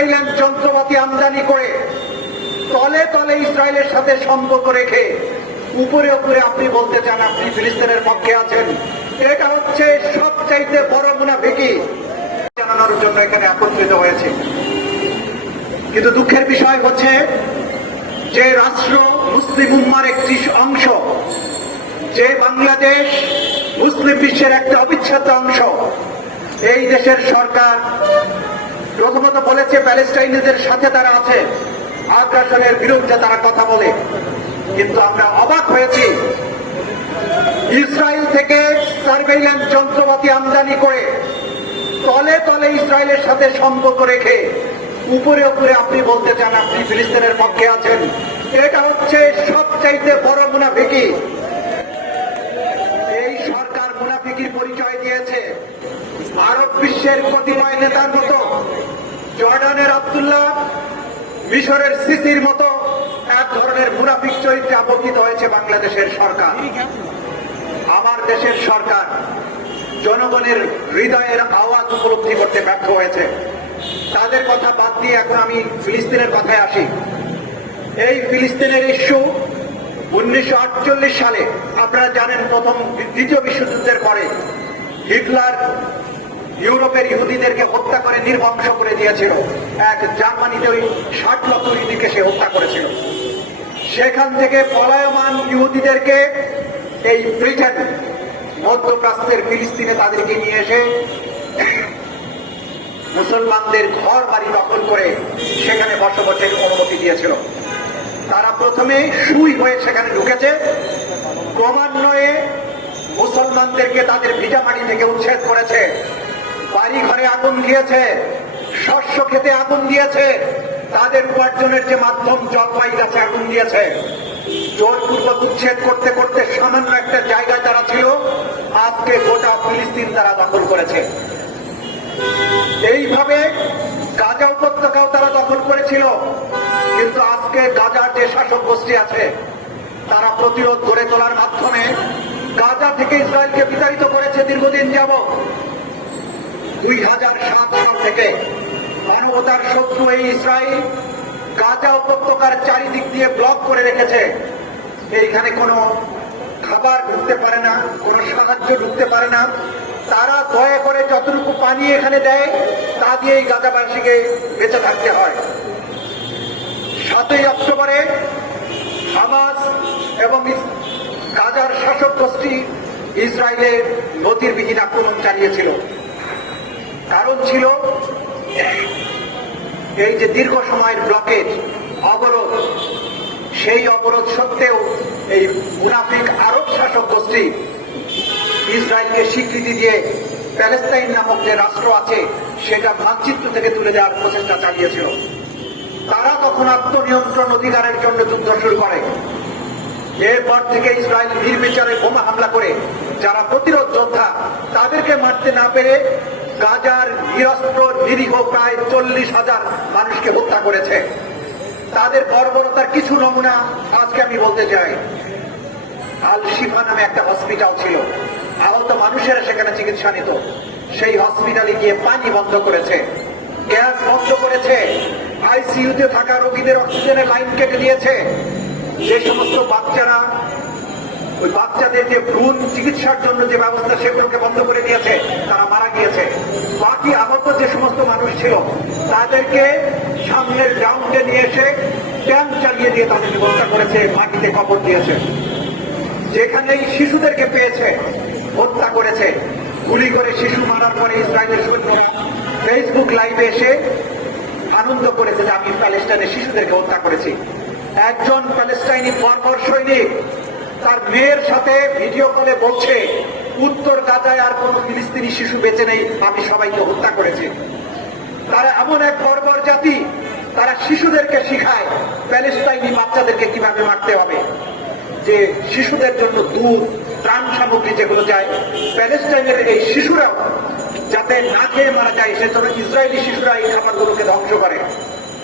Surveillance যন্ত্রপাতি আমদানি করে তলে তলে ইসরায়েলের সাথে সম্পর্ক রেখে উপরে উপরে আপনি বলতে চান আপনি ফিলিস্তিনের পক্ষে আছেন, এটা হচ্ছে সবচাইতে বড় মুনাফিকি জানানোর জন্য এখানে একত্রিত হয়েছে। কিন্তু দুঃখের বিষয় হচ্ছে যে রাষ্ট্র মুসলিম উম্মার একটি অংশ, যে বাংলাদেশ মুসলিম বিশ্বের একটা অবিচ্ছেদ্য অংশ, এই দেশের সরকার প্রথমত বলেছে প্যালেস্টাইনিদের সাথে তারা আছে, আগ্রাসনের বিরুদ্ধে তারা কথা বলে। কিন্তু আমরা অবাক হয়েছি, ইসরায়েল থেকে সার্ভেইল্যান্স যন্ত্রপাতি আমদানি করে তলে তলে ইসরায়েলের সাথে সম্পর্ক রেখে উপরে উপরে আপনি বলতে চান আপনি ফিলিস্তিনের পক্ষে আছেন, এটা হচ্ছে সবচাইতে বড় মুনাফিকি। এই সরকার মুনাফিকির পরিচয় দিয়েছে আরব বিশ্বের কতিপয় নেতার মতো, জর্ডানের আব্দুল্লাহ, মিশরের সিসির মতো এক ধরনের মুনাফিক চরিত্রে আবর্তিত হয়েছে বাংলাদেশের সরকার। আমার দেশের সরকার জনগণের হৃদয়ের আওয়াজ উপলব্ধি করতে ব্যর্থ হয়েছে। তাদের কথা বাদ দিয়ে এখন আমি ফিলিস্তিনের কথায় আসি। এই ফিলিস্তিনের ইস্যু 1948 সালে আপনারা জানেন, দ্বিতীয় বিশ্বযুদ্ধের পরে হিটলার ইউরোপের ইহুদিদেরকে হত্যা করে নির্বংশ করে দিয়েছিল। এক জার্মানিতে ওই 60 লক্ষ ইহুদিকে সে হত্যা করেছিল। সেখান থেকে পলায়মান ইহুদিদেরকে এই ব্রিটেন মধ্যপ্রাচ্যের ফিলিস্তিনে তাদেরকে নিয়ে এসে মুসলমানদের ঘর বাড়ি দখল করে সেখানে বসবাসের অনুমতি দিয়েছিল। তারা প্রথমে সুই হয়ে সেখানে ঢুকেছে, ক্রমান্বয়ে মুসলমানদেরকে তাদের ভিটামাটি থেকে উচ্ছেদ করেছে, বাড়ি ঘরে আগুন দিয়েছে, শস্য খেতে আগুন দিয়েছে, তাদের উপার্জনের যে মাধ্যম জলপাই গাছে আগুন দিয়েছে। জোরপূর্বক উচ্ছেদ করতে করতে সামান্য একটা জায়গায় তারা ছিল, আজকে গোটা ফিলিস্তিন তারা দখল করেছে। এইভাবে গাজা উপত্যকাও তারা দখল করেছিল। কিন্তু আজকে গাজার যে শাসক গোষ্ঠী আছে তারা প্রতিরোধ গড়ে তোলার মাধ্যমে গাজা থেকে ইসরায়েলকে বিতাড়িত করেছে দীর্ঘদিন যাবৎ। 2007 সাল থেকে মানবতার শত্রু এই ইসরায়েল গাজা উপত্যকার চারিদিক দিয়ে ব্লক করে রেখেছে। এইখানে কোনো খাবার ঢুকতে পারে না, কোনো সাহায্য ঢুকতে পারে না। তারা দয়া করে যতটুকু পানি এখানে দেয় তা দিয়েই গাজাবাসীকে বেঁচে থাকতে হয়। 7ই অক্টোবরে হামাস এবং গাজার শাসক গোষ্ঠী ইসরায়েলের নজিরবিহীন আক্রমণ চালিয়েছিল। কারণ ছিল এই যে দীর্ঘ সময়ের ব্লকেজ, অবরোধ, সেই অবরোধ সত্ত্বেও এই মুনাফিক আরব শাসক গোষ্ঠী ইসরায়েলকে স্বীকৃতি দিয়ে প্যালেস্তাইন নামক যে রাষ্ট্র আছে সেটা মানচিত্র থেকে তুলে দেওয়ার প্রচেষ্টা চালিয়েছিল। তারা তখন আত্মনিয়ন্ত্রণ অধিকারের জন্য যুদ্ধ শুরু করে। এরপর থেকে ইসরায়েল নির্বিচারে বোমা হামলা করে যারা প্রতিরোধ যোদ্ধা তাদেরকে মারতে না পেরে গাজার নিরস্ত্র নিরীহ প্রায় 40,000 মানুষকে হত্যা করেছে। তাদের বর্বরতার কিছু নমুনা আজকে আমি বলতে চাই। আল শিফা নামে একটা হসপিটাল ছিল, আহত মানুষেরা সেখানে চিকিৎসা নিত। সেই হসপিটালে গিয়ে পানি বন্ধ করেছে, গ্যাস বন্ধ করেছে, আইসিইউতে থাকা রোগীদের অক্সিজেনের লাইন কেটে দিয়েছে। যে সমস্ত বাচ্চারা, ওই বাচ্চাদের যে ভ্রূণ চিকিৎসার জন্য যে ব্যবস্থা সেগুলোকে বন্ধ করে দিয়েছে, তারা মারা গিয়েছে। বাকি আহত যে সমস্ত মানুষ ছিল তাদেরকে সামনের গ্রাউন্ডে নিয়ে এসে ট্যাঙ্ক চালিয়ে দিয়ে তাদের ব্যবস্থা করেছে, মাটিতে কবর দিয়েছে। যেখানেই শিশুদেরকে পেয়েছে হত্যা করেছে। গুলি করে শিশু মারার পরে ইসরায়েলের সৈন্যরা ফেসবুক লাইভে এসে আনন্দ করেছে যে আমি প্যালেস্টাইনের শিশুদেরকে হত্যা করেছি। একজন প্যালেস্টাইনি বর্বর সৈনিক তার মেয়ের সাথে ভিডিও কলে বলছে উত্তর গাজায় আর কোন ফিলিস্তিনি শিশু বেঁচে নেই, আমি সবাইকে হত্যা করেছি। তারা এমন এক বর্বর জাতি, তারা শিশুদেরকে শিখায় প্যালেস্টাইনি বাচ্চাদেরকে কিভাবে মারতে হবে। যে শিশুদের জন্য দুধ, ত্রাণ সামগ্রী যেগুলো যায়, প্যালেস্টাইনের এই শিশুরাও যাতে না খেয়ে মারা যায় সেজন্য ইসরায়েলি শিশুরা এই খাবারগুলোকে ধ্বংস করে।